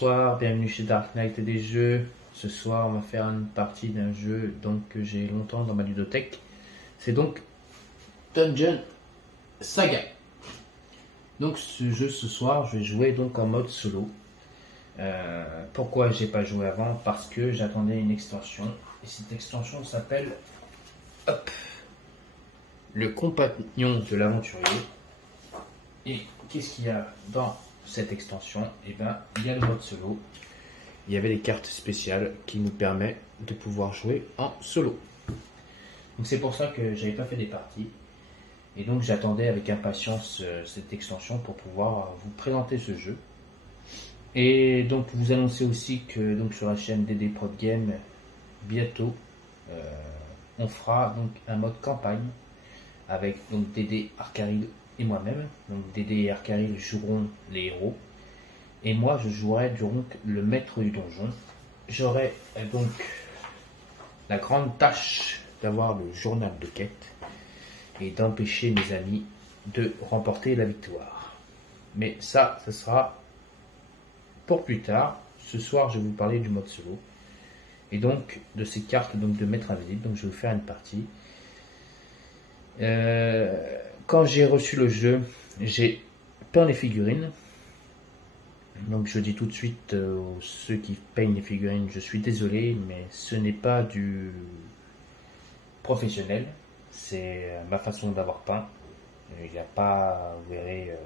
Bonsoir, bienvenue chez Dark Knight et des jeux. Ce soir, on va faire une partie d'un jeu que j'ai longtemps dans ma ludothèque. C'est donc Dungeon Saga. Donc ce jeu ce soir, je vais jouer donc en mode solo. Pourquoi j'ai pas joué avant? Parce que j'attendais une extension. Et cette extension s'appelle le compagnon de l'aventurier. Et qu'est-ce qu'il y a dans cette extension? Et bien, il y a le mode solo. Il y avait des cartes spéciales qui nous permettent de pouvoir jouer en solo. Donc c'est pour ça que j'avais pas fait des parties. Et donc j'attendais avec impatience cette extension pour pouvoir vous présenter ce jeu. Et donc vous annoncer aussi que donc sur la chaîne DD Prod Game, bientôt on fera donc un mode campagne avec donc DD Arcaril et moi-même. Donc Dédé et Arcaril joueront les héros. Et moi je jouerai donc le maître du donjon. J'aurai donc la grande tâche d'avoir le journal de quête et d'empêcher mes amis de remporter la victoire. Mais ça, ce sera pour plus tard. Ce soir je vais vous parler du mode solo. Et donc de ces cartes donc de maître invisible. Donc je vais vous faire une partie. Quand j'ai reçu le jeu, j'ai peint les figurines. Donc je dis tout de suite aux ceux qui peignent les figurines, je suis désolé, mais ce n'est pas du professionnel. C'est ma façon d'avoir peint. Il n'y a pas, vous verrez,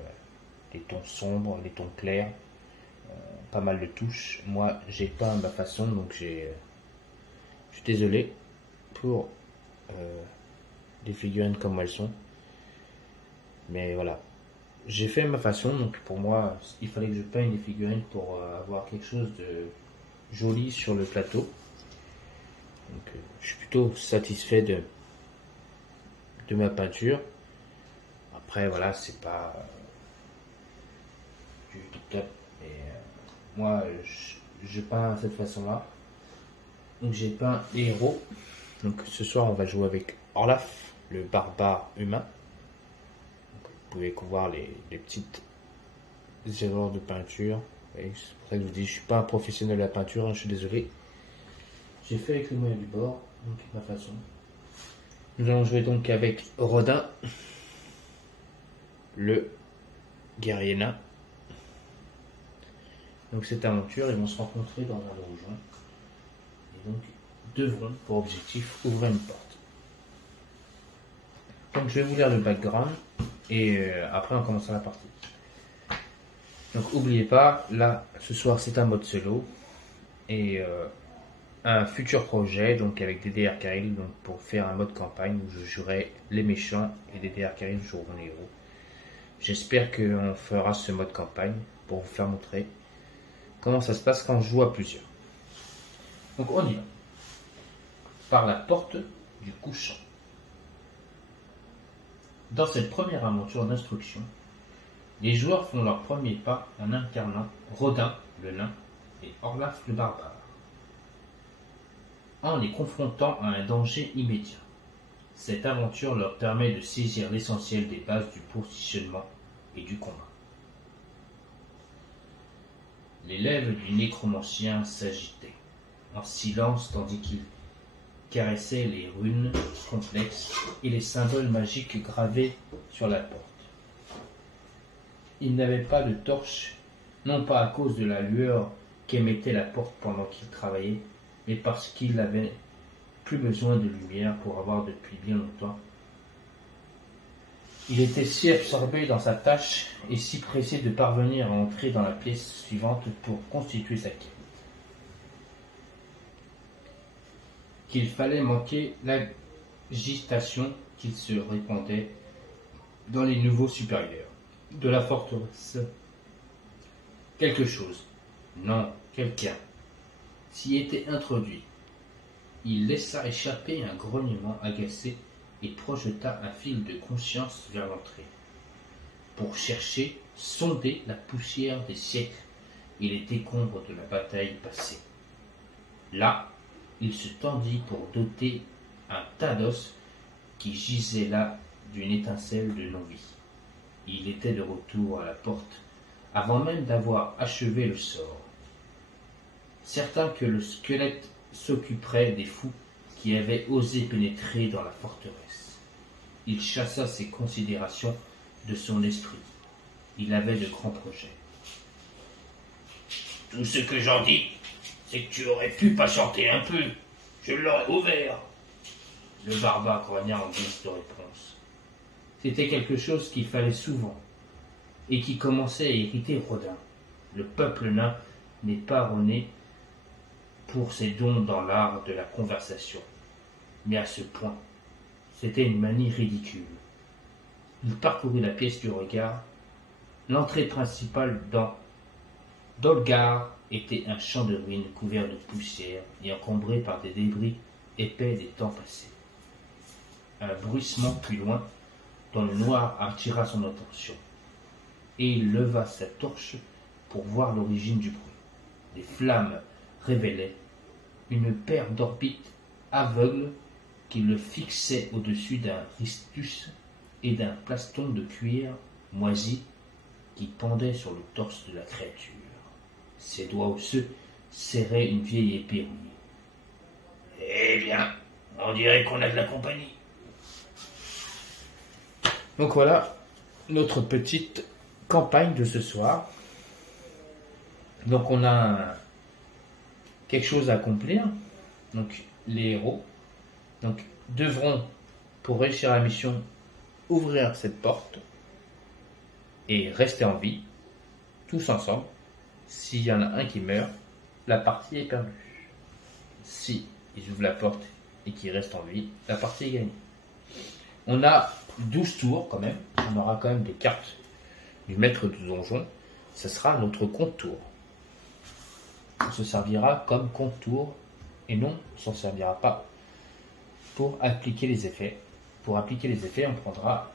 les tons sombres, les tons clairs, pas mal de touches. Moi, j'ai peint ma façon, donc je suis désolé pour les figurines comme elles sont. Mais voilà, j'ai fait ma façon, donc pour moi, il fallait que je peigne les figurines pour avoir quelque chose de joli sur le plateau. Donc je suis plutôt satisfait de ma peinture. Après voilà, c'est pas du top, mais moi je peins de cette façon-là. Donc j'ai peint les héros. Donc ce soir on va jouer avec Orlaf, le barbare humain. Vous pouvez voir les petites erreurs de peinture. C'est pour ça que je vous dis, je suis pas un professionnel de la peinture, hein, je suis désolé. J'ai fait avec les moyens du bord, donc ma façon. Nous allons jouer donc avec Rodin, le guerrier nain. Donc cette aventure, ils vont se rencontrer dans un donjon. Et donc devront pour objectif ouvrir une porte. Donc je vais vous lire le background. Et après on commencera la partie. Donc n'oubliez pas, là ce soir c'est un mode solo et un futur projet donc avec Dédé et Arcaril donc pour faire un mode campagne où je jouerai les méchants et Dédé et Arcaril joueront les héros. J'espère qu'on fera ce mode campagne pour vous faire montrer comment ça se passe quand on joue à plusieurs. Donc on y va. Par la porte du couchant. Dans cette première aventure d'instruction, les joueurs font leur premier pas en incarnant Rodin le nain et Orlaf le barbare, en les confrontant à un danger immédiat. Cette aventure leur permet de saisir l'essentiel des bases du positionnement et du combat. Les lèvres du nécromancien s'agitaient, en silence tandis qu'il caressait les runes complexes et les symboles magiques gravés sur la porte. Il n'avait pas de torche, non pas à cause de la lueur qu'émettait la porte pendant qu'il travaillait, mais parce qu'il n'avait plus besoin de lumière pour avoir depuis bien longtemps. Il était si absorbé dans sa tâche et si pressé de parvenir à entrer dans la pièce suivante pour constituer sa quête, qu'il fallait manquer l'agitation qu'il se répandait dans les niveaux supérieurs de la forteresse. Quelque chose, non, quelqu'un, s'y était introduit. Il laissa échapper un grognement agacé et projeta un fil de conscience vers l'entrée. Pour chercher, sonder la poussière des siècles et les décombres de la bataille passée. Là, il se tendit pour doter un tas d'os qui gisait là d'une étincelle de non-vie. Il était de retour à la porte, avant même d'avoir achevé le sort. certain que le squelette s'occuperait des fous qui avaient osé pénétrer dans la forteresse. Il chassa ces considérations de son esprit. Il avait de grands projets. Tout ce que j'en dis, c'est que tu aurais pu patienter un peu. Je l'aurais ouvert. Le barbare grogna en guise de réponse. C'était quelque chose qu'il fallait souvent, et qui commençait à irriter Rodin. Le peuple nain n'est pas rené pour ses dons dans l'art de la conversation. Mais à ce point, c'était une manie ridicule. Il parcourut la pièce du regard. L'entrée principale dans Dolgar était un champ de ruines couvert de poussière et encombré par des débris épais des temps passés. Un bruissement plus loin, dans le noir, attira son attention, et il leva sa torche pour voir l'origine du bruit. Les flammes révélaient une paire d'orbites aveugles qui le fixaient au-dessus d'un ristus et d'un plaston de cuir moisi qui pendait sur le torse de la créature. Ses doigts osseux serraient une vieille épée rouillée. Eh bien, on dirait qu'on a de la compagnie. Donc voilà notre petite campagne de ce soir. Donc on a quelque chose à accomplir. Donc les héros devront, pour réussir la mission, ouvrir cette porte et rester en vie, tous ensemble. S'il y en a un qui meurt, la partie est perdue. Si ils ouvrent la porte et qu'ils restent en vie, la partie est gagnée. On a 12 tours quand même. On aura quand même des cartes du maître du donjon. Ce sera notre compte tour. On se servira comme compte tour et non, on ne s'en servira pas pour appliquer les effets. Pour appliquer les effets, on prendra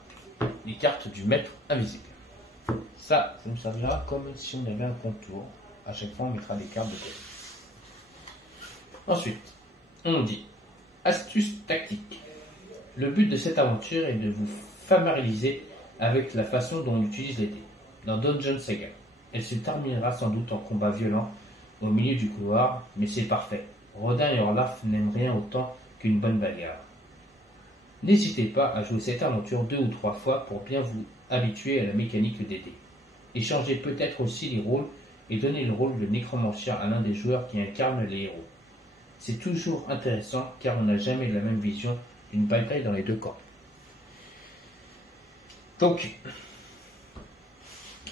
les cartes du maître invisible. Ça nous servira comme si on avait un compte tour. À chaque fois, on mettra des cartes de côté. Ensuite, on nous dit astuce tactique. Le but de cette aventure est de vous familiariser avec la façon dont on utilise les dés. Dans Dungeon Saga, elle se terminera sans doute en combat violent au milieu du couloir, mais c'est parfait. Rodin et Orlaf n'aiment rien autant qu'une bonne bagarre. N'hésitez pas à jouer cette aventure 2 ou 3 fois pour bien vous habituer à la mécanique des dés. Échangez peut-être aussi les rôles et donnez le rôle de nécromancien à l'un des joueurs qui incarne les héros. C'est toujours intéressant car on n'a jamais la même vision d'une bataille dans les deux camps. Donc,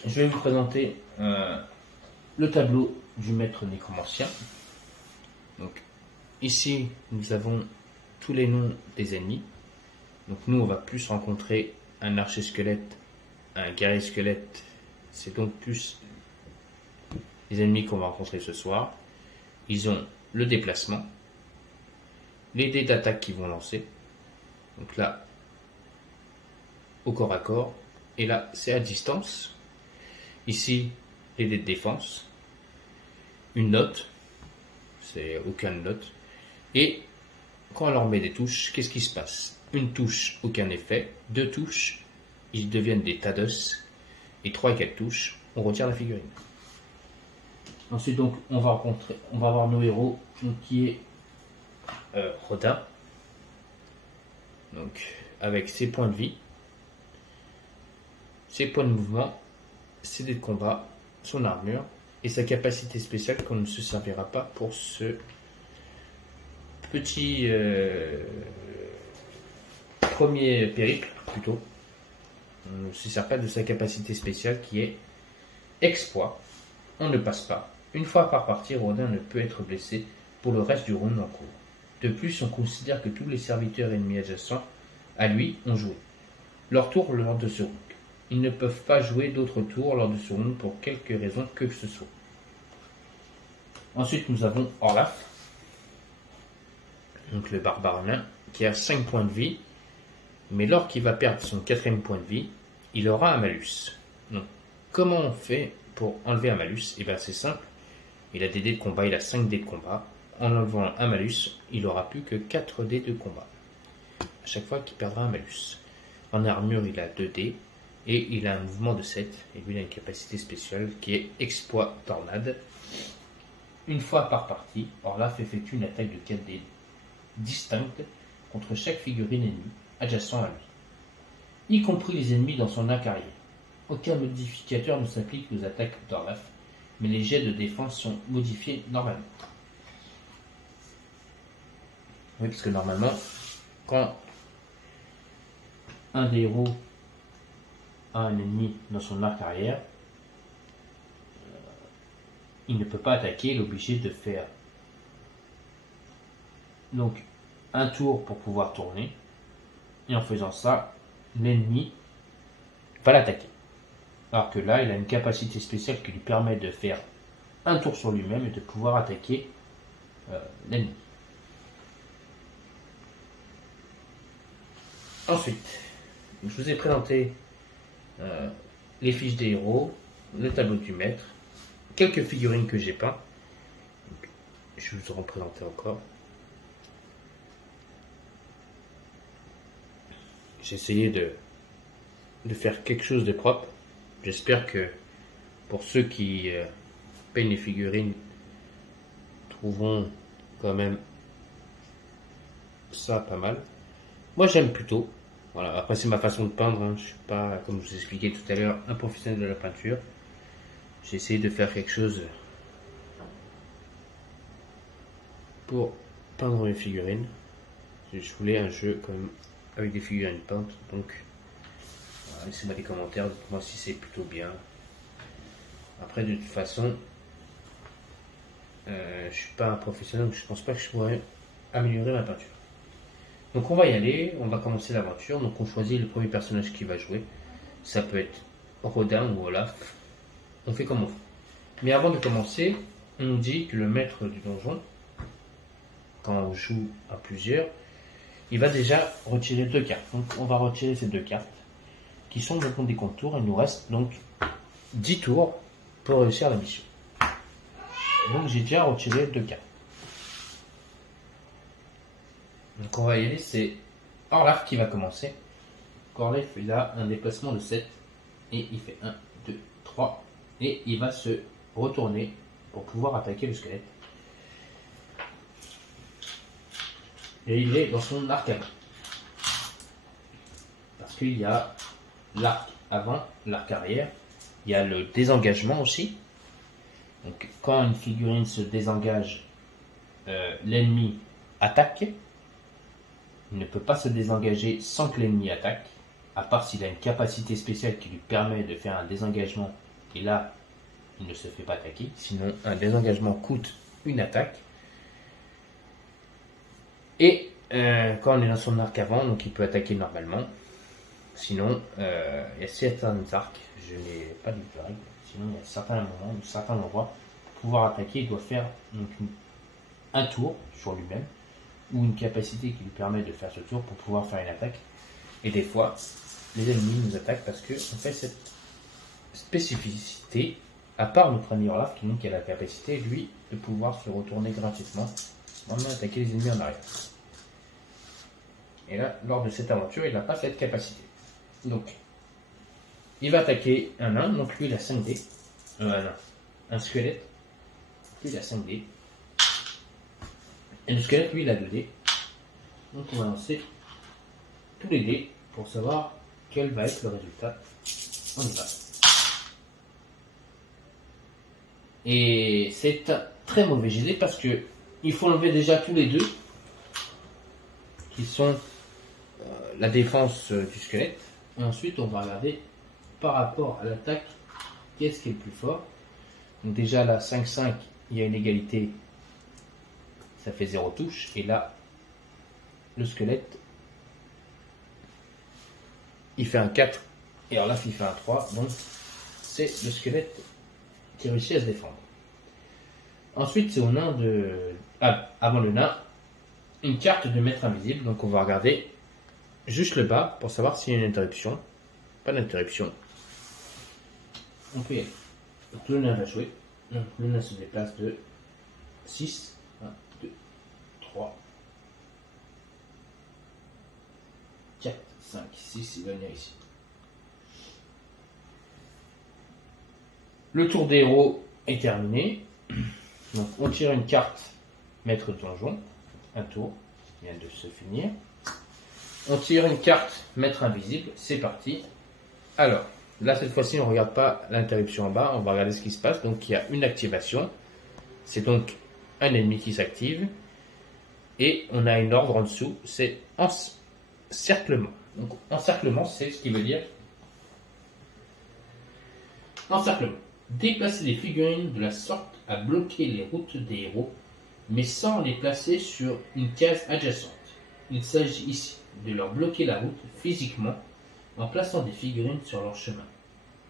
je vais vous présenter le tableau du maître nécromancien. Donc, ici, nous avons tous les noms des ennemis. Donc, nous, on va plus rencontrer un archer-squelette, un guerrier-squelette. C'est donc plus les ennemis qu'on va rencontrer ce soir. Ils ont le déplacement, les dés d'attaque qu'ils vont lancer. Donc là, au corps à corps. Et là, c'est à distance. Ici, les dés de défense. Une note. C'est aucune note. Et quand on leur met des touches, qu'est-ce qui se passe? Une touche, aucun effet. 2 touches, ils deviennent des tas d'os. Et 3 et 4 touches, on retire la figurine. Ensuite, donc, on va voir nos héros, donc, qui est Rodin. Donc, avec ses points de vie, ses points de mouvement, ses dés de combat, son armure et sa capacité spéciale qu'on ne se servira pas pour ce petit premier périple, plutôt. On ne se sert pas de sa capacité spéciale qui est exploit. On ne passe pas. Une fois par partie, Rodin ne peut être blessé pour le reste du round en cours. De plus, on considère que tous les serviteurs ennemis adjacents à lui ont joué leur tour lors de ce round. Ils ne peuvent pas jouer d'autres tours lors de ce round pour quelque raison que ce soit. Ensuite, nous avons Orlaf, donc le barbare nain, qui a 5 points de vie, mais lors qu'il va perdre son 4e point de vie, il aura un malus. Donc, comment on fait pour enlever un malus? Et bien c'est simple, il a des dés de combat, il a 5 dés de combat. En enlevant un malus, il n'aura plus que 4 dés de combat. À chaque fois qu'il perdra un malus. En armure, il a 2 dés. Et il a un mouvement de 7. Et lui, il a une capacité spéciale qui est exploit tornade. une fois par partie, Orlaf effectue une attaque de 4 dés distincte contre chaque figurine ennemie adjacent à lui, y compris les ennemis dans son arc arrière. Aucun modificateur ne s'applique aux attaques d'Orlaf, mais les jets de défense sont modifiés normalement. Oui, parce que normalement, quand un des héros a un ennemi dans son arc arrière, il ne peut pas attaquer, il est obligé de faire donc un tour pour pouvoir tourner, et en faisant ça, l'ennemi va l'attaquer. Alors que là, il a une capacité spéciale qui lui permet de faire un tour sur lui-même et de pouvoir attaquer l'ennemi. Ensuite, je vous ai présenté les fiches des héros, le tableau du maître, quelques figurines que j'ai peint. Je vais vous en présenter encore. J'ai essayé de faire quelque chose de propre. J'espère que pour ceux qui peignent les figurines trouveront quand même ça pas mal. Moi j'aime plutôt. Voilà. Après c'est ma façon de peindre. Hein. Je suis pas, comme je vous expliquais tout à l'heure, un professionnel de la peinture. J'ai essayé de faire quelque chose pour peindre mes figurines. Je voulais un jeu quand même avec des figurines peintes. Donc voilà, laissez-moi des commentaires, dites-moi si c'est plutôt bien. Après de toute façon, je suis pas un professionnel, donc je pense pas que je pourrais améliorer ma peinture. Donc on va y aller, on va commencer l'aventure. Donc on choisit le premier personnage qui va jouer. Ça peut être Rodin ou Olaf. On fait comme on fait. Mais avant de commencer, on nous dit que le maître du donjon, quand on joue à plusieurs, il va déjà retirer 2 cartes. Donc on va retirer ces 2 cartes, qui sont donc des contours. Il nous reste donc 10 tours pour réussir la mission. Donc j'ai déjà retiré 2 cartes. Donc on va y aller, c'est Orlaf qui va commencer. Orlaf il a un déplacement de 7 et il fait 1, 2, 3 et il va se retourner pour pouvoir attaquer le squelette. Et il est dans son arc avant. Parce qu'il y a l'arc avant, l'arc arrière. Il y a le désengagement aussi. Donc quand une figurine se désengage, l'ennemi attaque. Il ne peut pas se désengager sans que l'ennemi attaque, à part s'il a une capacité spéciale qui lui permet de faire un désengagement, et là, il ne se fait pas attaquer. Sinon, un désengagement coûte une attaque. Et quand on est dans son arc avant, donc il peut attaquer normalement. Sinon, il y a certains arcs, je n'ai pas de règle, sinon il y a certains moments, certains endroits, pour pouvoir attaquer, il doit faire donc, un tour sur lui-même, ou une capacité qui lui permet de faire ce tour pour pouvoir faire une attaque. Et des fois, les ennemis nous attaquent parce qu'on fait cette spécificité, à part notre ami Olaf, qui a la capacité, lui, de pouvoir se retourner gratuitement, en attaquer les ennemis en arrière. Et là, lors de cette aventure, il n'a pas cette capacité. Donc, il va attaquer un nain, donc lui il a 5 dés. Un squelette, lui il a 5 dés. Et le squelette, lui, il a 2 dés. Donc on va lancer tous les dés pour savoir quel va être le résultat. On y va. Et c'est un très mauvais jet parce que il faut enlever déjà tous les deux, qui sont la défense du squelette. Et ensuite, on va regarder par rapport à l'attaque, qu'est-ce qui est le plus fort. Donc déjà là, 5-5, il y a une égalité. Ça fait 0 touche. Et là, le squelette, il fait un 4. Et alors là, il fait un 3. Donc, c'est le squelette qui réussit à se défendre. Ensuite, c'est au nain de... avant le nain, une carte de maître invisible. Donc, on va regarder juste le bas pour savoir s'il y a une interruption. Pas d'interruption. On peut y aller. Donc, le nain va jouer. Donc, le nain se déplace de 6. 1, 2, 3, 4, 5, 6, il va venir ici. Le tour des héros est terminé. Donc on tire une carte maître donjon, un tour vient de se finir. On tire une carte maître invisible, c'est parti. Alors, là cette fois-ci on ne regarde pas l'interruption en bas, on va regarder ce qui se passe. Donc il y a une activation, c'est donc un ennemi qui s'active. Et on a une ordre en dessous, c'est encerclement. Donc encerclement, c'est ce qui veut dire encerclement. Déplacer les figurines de la sorte à bloquer les routes des héros, mais sans les placer sur une case adjacente. Il s'agit ici de leur bloquer la route physiquement en plaçant des figurines sur leur chemin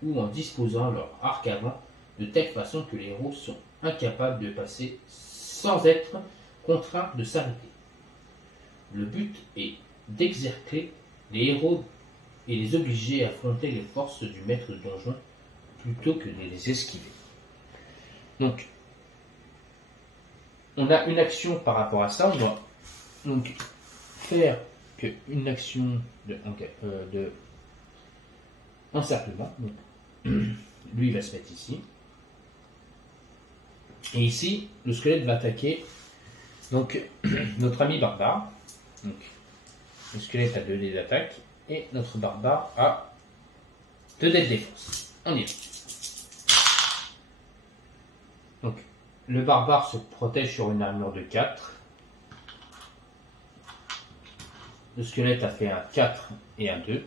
ou en disposant leur arc avant de telle façon que les héros sont incapables de passer sans être contraints de s'arrêter. Le but est d'exercer les héros et les obliger à affronter les forces du maître donjon plutôt que de les esquiver. Donc, on a une action par rapport à ça. On doit donc faire une action de encerclement. Donc, lui, il va se mettre ici. Et ici, le squelette va attaquer donc notre ami barbare. Donc, le squelette a 2 dés d'attaque et notre barbare a 2 dés de défense. On y va. Donc, le barbare se protège sur une armure de 4. Le squelette a fait un 4 et un 2.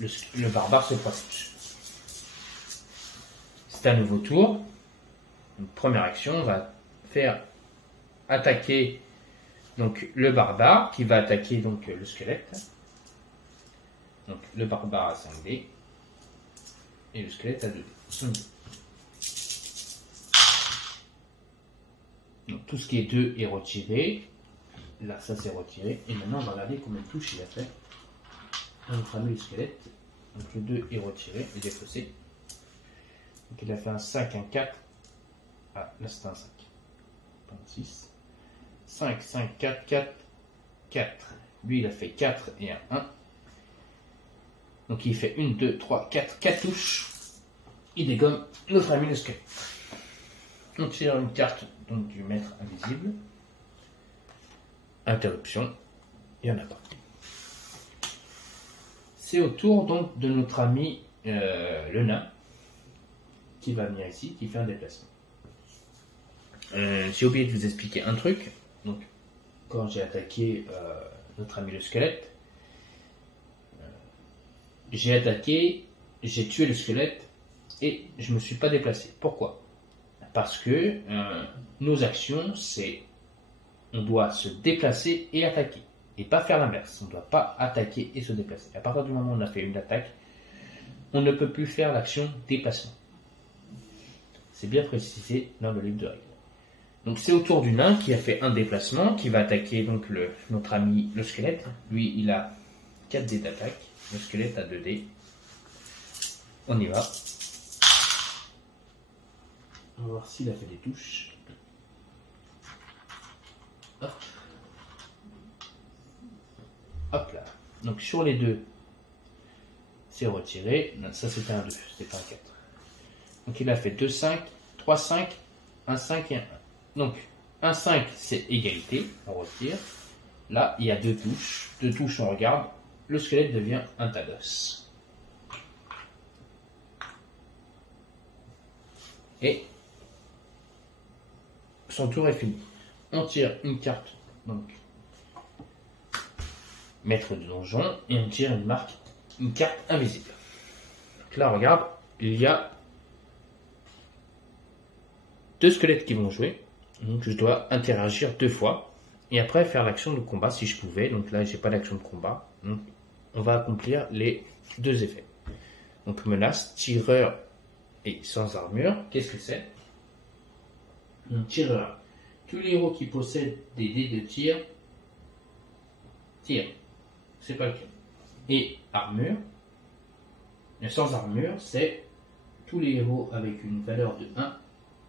Le barbare se protège. C'est un nouveau tour. Donc, première action, on va faire attaquer donc le barbare qui va attaquer donc le squelette. Donc le barbare a 5 dés et le squelette a 2 dés. Donc tout ce qui est 2 est retiré. Là ça c'est retiré. Et maintenant on va regarder combien de touches il a fait. Notre ami le squelette. Donc le 2 est retiré et défaussé. Donc il a fait un 5, un 4. Ah là c'est un 5. Pas un 6. 5, 5, 4, 4, 4. Lui, il a fait 4 et un 1. Donc, il fait 1, 2, 3, 4, 4 touches. Il dégomme notre ami le squelette. On tire une carte donc, du maître invisible. Interruption. Il n'y en a pas. C'est au tour donc de notre ami le nain qui va venir ici, qui fait un déplacement. J'ai oublié de vous expliquer un truc. Donc, quand j'ai attaqué notre ami le squelette, j'ai tué le squelette et je ne me suis pas déplacé. Pourquoi? Parce que nos actions, c'est on doit se déplacer et attaquer, et pas faire l'inverse. On ne doit pas attaquer et se déplacer. À partir du moment où on a fait une attaque, on ne peut plus faire l'action déplacement. C'est bien précisé dans le livre de règles. Donc c'est au tour du nain qui a fait un déplacement, qui va attaquer donc notre ami le squelette. Lui, il a 4 dés d'attaque. Le squelette a 2 dés. On y va. On va voir s'il a fait des touches. Hop. Hop là. Donc sur les 2, c'est retiré. Non, ça c'était un 2, c'était pas un 4. Donc il a fait 2, 5, 3, 5, 1, 5 et un 1. Donc, 1, 5, c'est égalité, on retire. Là, il y a 2 touches. 2 touches, on regarde. Le squelette devient un tas d'os. Et son tour est fini. On tire une carte, donc, maître de donjon, et on tire une carte invisible. Donc là, regarde, il y a 2 squelettes qui vont jouer. Donc je dois interagir 2 fois et après faire l'action de combat si je pouvais. Donc là j'ai pas d'action de combat. Donc on va accomplir les 2 effets. Donc menace, tireur et sans armure. Qu'est-ce que c'est? Tireur. Tous les héros qui possèdent des dés de tir tirent. C'est pas le cas. Et armure. Et sans armure, c'est tous les héros avec une valeur de 1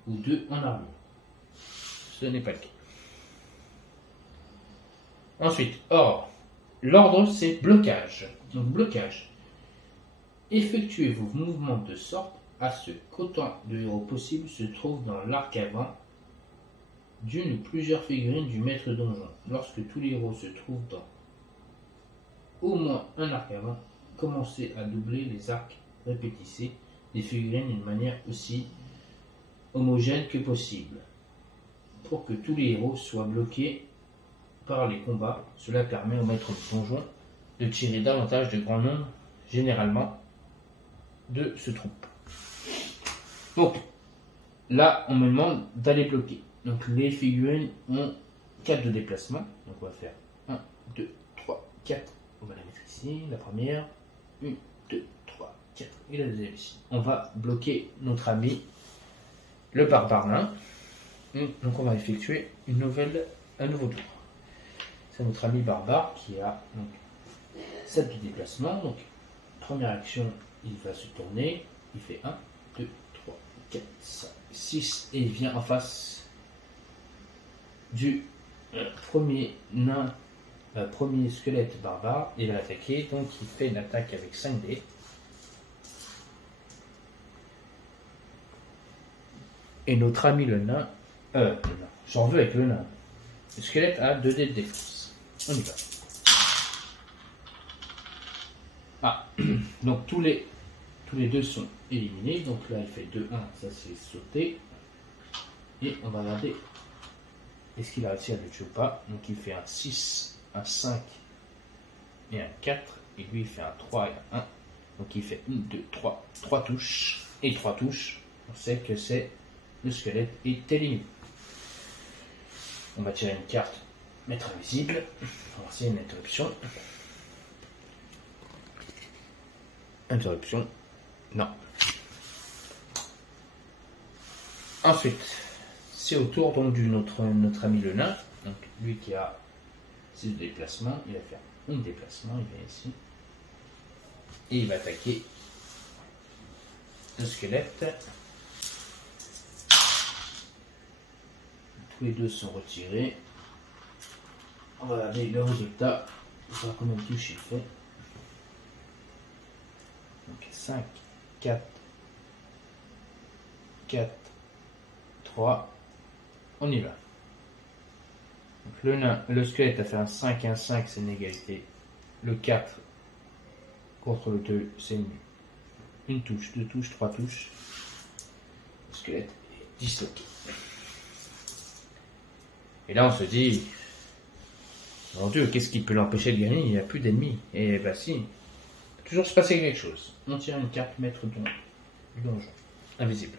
ou 2 en armure. Ce n'est pas le cas. Ensuite, l'ordre c'est blocage. Donc blocage. Effectuez vos mouvements de sorte à ce qu'autant de héros possible se trouvent dans l'arc avant d'une ou plusieurs figurines du maître donjon. Lorsque tous les héros se trouvent dans au moins un arc avant, commencez à doubler les arcs, répétissez des figurines d'une manière aussi homogène que possible. Pour que tous les héros soient bloqués par les combats, cela permet au maître du donjon de tirer davantage de grand nombre, généralement, de ce troupe. Donc, là, on me demande d'aller bloquer. Donc, les figurines ont 4 de déplacement. Donc, on va faire 1, 2, 3, 4. On va la mettre ici, la première. 1, 2, 3, 4. Et la deuxième ici. On va bloquer notre ami, le barbare nain. Donc, on va effectuer un nouveau tour. C'est notre ami barbare qui a donc 7 de déplacement. Donc, première action, il va se tourner. Il fait 1, 2, 3, 4, 5, 6. Et il vient en face du premier nain, premier squelette barbare. Il va l'attaquer. Donc, il fait une attaque avec 5 dés. Et notre ami le nain, j'en veux avec le nain. Le squelette a 2 dés de défense. On y va. Ah, donc tous les deux sont éliminés. Donc là, il fait 2, 1, ça c'est sauté. Et on va regarder est-ce qu'il a réussi à le tuer ou pas. Donc il fait un 6, un 5 et un 4. Et lui, il fait un 3 et un 1. Donc il fait 1, 2, 3, 3 touches. Et 3 touches, on sait que c'est le squelette est éliminé. On va tirer une carte, mettre invisible. On va voir s'il y a une interruption. Interruption. Non. Ensuite, c'est au tour donc de notre ami le nain. Donc lui qui a 6 déplacements, il va faire un déplacement, il vient ici. Et il va attaquer le squelette. Tous les deux sont retirés. On va regarder le résultat. On va voir combien de touches il fait. Donc 5, 4, 4, 3. On y va. Donc le nain, le squelette a fait un 5 et un 5, c'est une égalité. Le 4 contre le 2, c'est une touche, 2 touches, 3 touches. Le squelette est disloqué. Et là, on se dit, mon Dieu, qu'est-ce qui peut l'empêcher de gagner? Il n'y a plus d'ennemis. Et bah si, il peut toujours se passer quelque chose. On tire une carte maître du donjon. Invisible.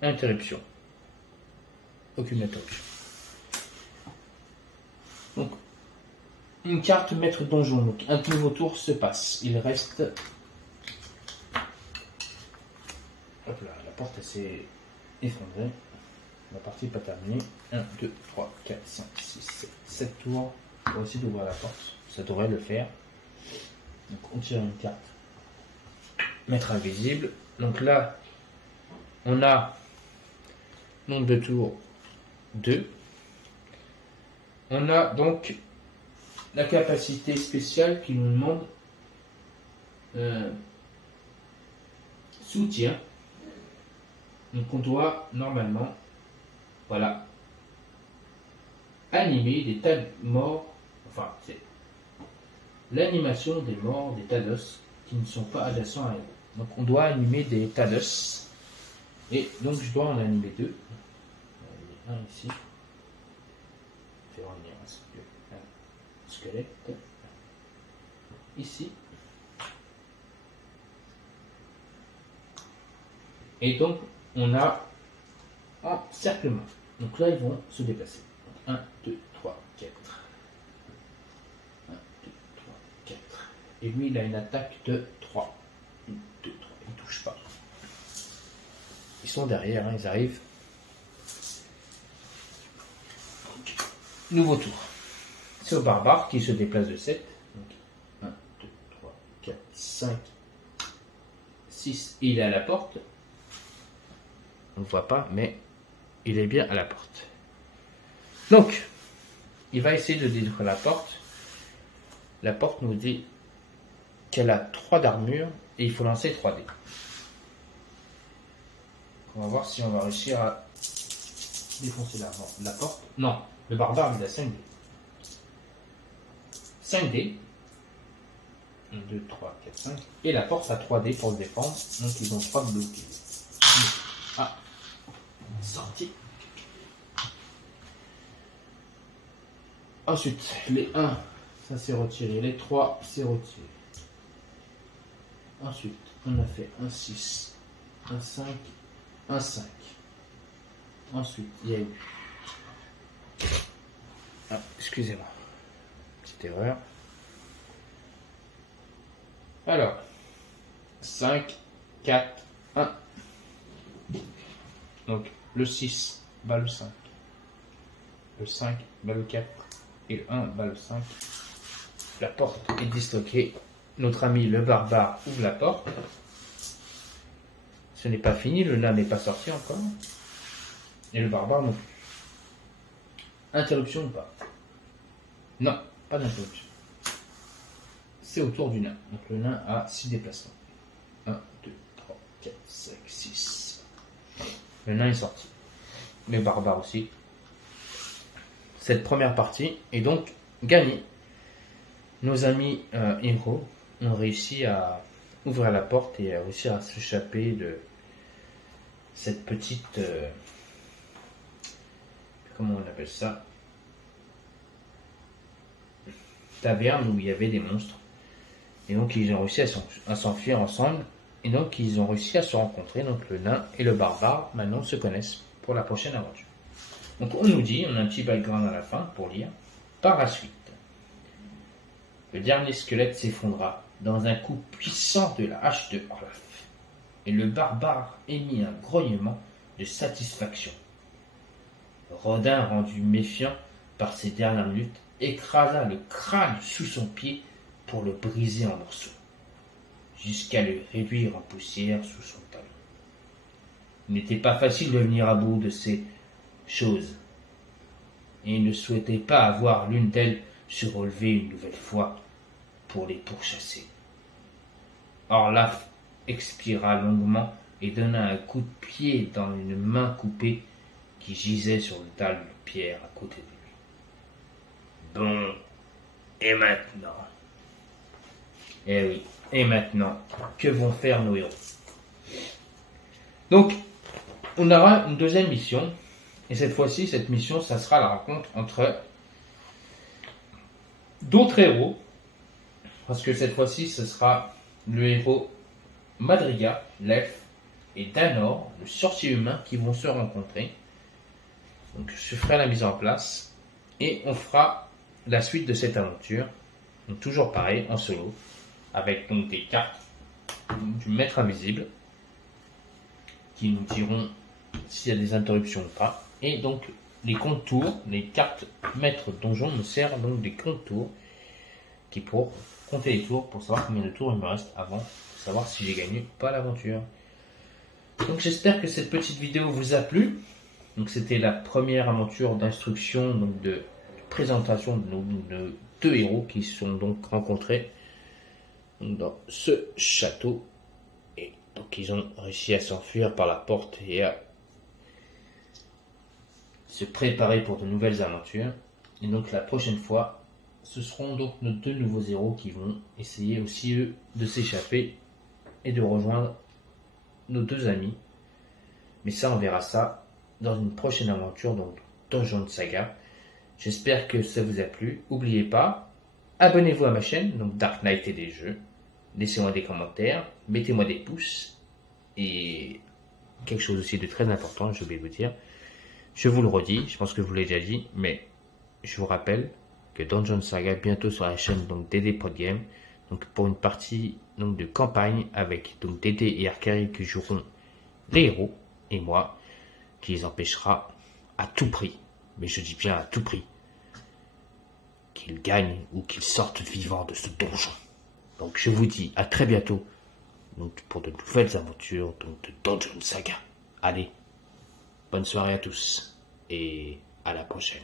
Interruption. Aucune interruption. Donc, une carte maître donjon. Donc, un nouveau tour se passe. Il reste... Hop là, la porte s'est effondrée. La partie n'est pas terminée. 1, 2, 3, 4, 5, 6, 7, 7 tours. On va essayer d'ouvrir la porte. Ça devrait le faire. Donc on tire une carte. Mettre invisible. Donc là, on a nombre de tours 2. On a donc la capacité spéciale qui nous demande soutien. Donc on doit normalement, voilà, animer des tas de morts, enfin c'est l'animation des morts, des tas d'os qui ne sont pas adjacents à elle. Donc on doit animer des tas d'os, et donc je dois en animer 2. On va en animer un ici, faire revenir un squelette, ici, et donc on a encerclement. Donc là, ils vont se déplacer. 1, 2, 3, 4. 1, 2, 3, 4. Et lui, il a une attaque de 3. 1, 2, 3. Il ne touche pas. Ils sont derrière, hein, ils arrivent. Donc, nouveau tour. C'est au barbare qui se déplace de 7. Donc 1, 2, 3, 4, 5, 6. Il est à la porte. On ne voit pas, mais il est bien à la porte. Donc, il va essayer de détruire la porte. La porte nous dit qu'elle a 3 d'armure et il faut lancer 3 dés. on va voir si on va réussir à défoncer la porte. Non, le barbare il a 5 dés. 5 dés. 1, 2, 3, 4, 5. Et la porte a 3 dés pour le défendre. Donc ils ont 3 bloqués. Ah, sorti. Ensuite, les 1, ça c'est retiré. Les 3, c'est retiré. Ensuite, on a fait un 6, un 5, un 5. Ensuite, il y a eu... Ah, excusez-moi. Petite erreur. Alors, 5, 4, 1. Donc, le 6 bat le 5. Le 5 bat le 4. Et le 1 bat le 5. La porte est disloquée. Notre ami le barbare ouvre la porte. Ce n'est pas fini, le nain n'est pas sorti encore. Et le barbare non plus. Interruption ou pas? Non, pas d'interruption. C'est au tour du nain. Donc le nain a 6 déplacements. 1, 2, 3, 4, 5, 6. Le nain est sorti. Le barbare aussi. Cette première partie est donc gagnée. Nos amis héros ont réussi à ouvrir la porte et à réussir à s'échapper de cette petite... comment on appelle ça? Taverne où il y avait des monstres. Et donc ils ont réussi à s'enfuir ensemble. Et donc ils ont réussi à se rencontrer. Donc le nain et le barbare maintenant se connaissent pour la prochaine aventure. Donc on nous dit, on a un petit background à la fin pour lire. Par la suite, le dernier squelette s'effondra dans un coup puissant de la hache de Olaf. Et le barbare émit un grognement de satisfaction. Rodin, rendu méfiant par ces dernières minutes, écrasa le crâne sous son pied pour le briser en morceaux, jusqu'à le réduire en poussière sous son talon. Il n'était pas facile de venir à bout de ces choses, et il ne souhaitait pas avoir l'une d'elles se relever une nouvelle fois pour les pourchasser. Olaf expira longuement et donna un coup de pied dans une main coupée qui gisait sur le dalle de pierre à côté de lui. Bon, et maintenant? Eh oui, et maintenant, que vont faire nos héros? Donc, on aura une deuxième mission, et cette fois-ci, cette mission, ça sera la rencontre entre d'autres héros, parce que cette fois-ci, ce sera le héros Madriga, l'elfe, et Danor, le sorcier humain, qui vont se rencontrer. Donc je ferai la mise en place, et on fera la suite de cette aventure, donc toujours pareil, en solo, avec donc des cartes du maître invisible, qui nous diront s'il y a des interruptions ou pas, et donc les contours, les cartes maître donjon me servent donc des contours, qui pour compter les tours, pour savoir combien de tours il me reste avant, pour savoir si j'ai gagné ou pas l'aventure. Donc j'espère que cette petite vidéo vous a plu. Donc c'était la première aventure d'instruction, donc de présentation de deux héros qui se sont donc rencontrés dans ce château. Et donc ils ont réussi à s'enfuir par la porte et à se préparer pour de nouvelles aventures. Et donc la prochaine fois, ce seront donc nos deux nouveaux héros qui vont essayer aussi eux de s'échapper et de rejoindre nos deux amis. Mais ça, on verra ça dans une prochaine aventure, donc Donjon Saga. J'espère que ça vous a plu. N'oubliez pas, abonnez-vous à ma chaîne, donc Dark Knight et des jeux. Laissez-moi des commentaires, mettez-moi des pouces. Et quelque chose aussi de très important, j'ai oublié de vous dire. Je vous le redis, je pense que je vous l'ai déjà dit, mais je vous rappelle que Donjon Saga bientôt sur la chaîne donc DD Pod Game, donc pour une partie donc de campagne avec donc DD et Arcari qui joueront les héros et moi qui les empêchera à tout prix, mais je dis bien à tout prix, qu'ils gagnent ou qu'ils sortent vivants de ce donjon. Donc je vous dis à très bientôt donc pour de nouvelles aventures donc de Donjon Saga. Allez, bonne soirée à tous et à la prochaine.